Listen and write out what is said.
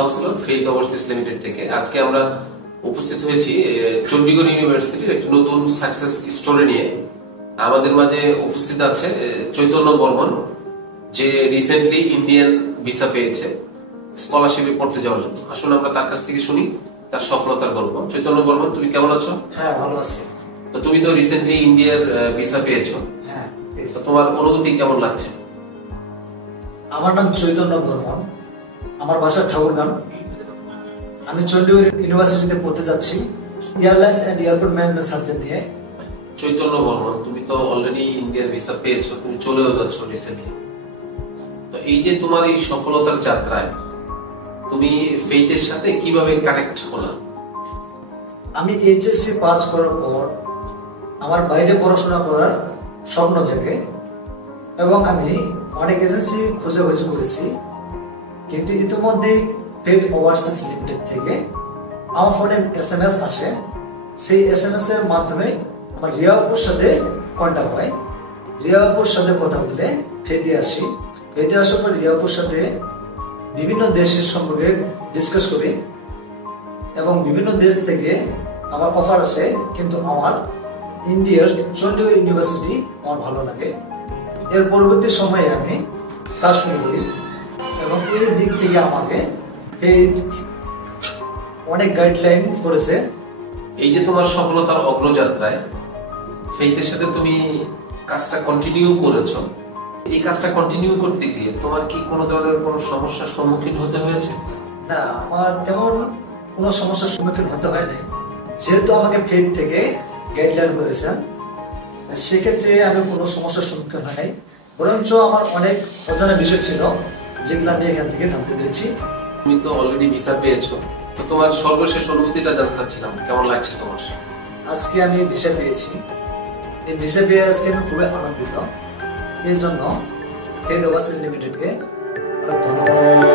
Councillor faith overseas limited থেকে। আজকে আমরা উপস্থিত হয়েছি চণ্ডীগড় ইউনিভার্সিটির একটি নতুন সাকসেস স্টোরি নিয়ে। আমাদের মাঝে উপস্থিত আছে চৈতন্য বর্মন, যে রিসেন্টলি ইন্ডিয়ান ভিসা পেয়েছে স্কলারশিপে পড়তে যাওয়ার জন্য। আসুন আমরা তার কাছ থেকে শুনি তার সফলতার গল্প। চৈতন্য বর্মন, তুমি কেমন আছো? হ্যাঁ, ভালো আছি। তো তুমি তো রিসেন্টলি ইন্ডিয়ার ভিসা পেয়েছো, হ্যাঁ। তোমার অনুভূতি কেমন লাগছে? আমার নাম চৈতন্য বর্মন, আমার বাসা ঠাকুরগাঁও। আমি চণ্ডীগড় ইউনিভার্সিটিতে পড়তে যাচ্ছি airlines and airport management subject নিয়ে। চৈতন্য বর্মন, তুমি তো অলরেডি ইন্ডিয়ার ভিসা পেয়েছো, তুমি চলেও যাচ্ছ রিসেন্টলি। তো এই যে তোমার এই সফলতার যাত্রায় তুমি ফেইথের সাথে কিভাবে কানেক্ট হলা? আমি এইচএসসি পাস করার পর আমার বাইরে পড়াশোনা করার স্বপ্ন জেগে এবং আমি অনেক এজেন্সি খোঁজাখুঁজি করেছি, কিন্তু ইতিমধ্যে ফেইথ ওভারসিজ লিমিটেড থেকে আমার ফোনে SMS আসে। সেই SMS এর মাধ্যমে আমার রিয়াপুর সাথে কন্ট্যাক্ট হয়। রিয়াপুর সাথে কথা বলে ফেইথে আসি। ফেইথে আসার পর রিয়াপুর সাথে বিভিন্ন দেশের সম্পর্কে ডিসকাস করি এবং বিভিন্ন দেশ থেকে আমার অফার আসে, কিন্তু আমার ইন্ডিয়ার চণ্ডীগড় ইউনিভার্সিটি আমার ভালো লাগে। এর পরবর্তী সময়ে আমি কাশ্মীর করি এবং এই দিক থেকে আমাকে অনেক গাইডলাইন করেছে। এই যে তোমার সফলতার অগ্রযাত্রায় ফেইথের সাথে তুমি কাজটা কন্টিনিউ করেছো, এই কাজটা কন্টিনিউ করতে গিয়ে তোমার কি কোনো ধরনের কোনো সমস্যার সম্মুখীন হতে হয়েছে? না, আমার তেমন কোনো সমস্যার সম্মুখীন হতে হয় নাই, যেহেতু আমাকে ফেইথ থেকে গাইডলাইন করেছেন। সেক্ষেত্রে আমি কোনো সমস্যার সম্মুখীন হয় নাই, বরঞ্চ আমার অনেক অজানা বিষয় ছিল যেগুলো আমি এখান থেকে জানতে পেরেছি। তুমি তো অলরেডি ভিসা পেয়েছো, তো তোমার সর্বশেষ অনুভূতিটা জানতে চাচ্ছিলাম, কেমন লাগছে তোমার? আজকে আমি ভিসা পেয়েছি। এই ভিসা পেয়ে আজকে আমি খুবই আনন্দিত। এই জন্য ফেইথ ওভারসিজ লিমিটেডকে অনেক ধন্যবাদ।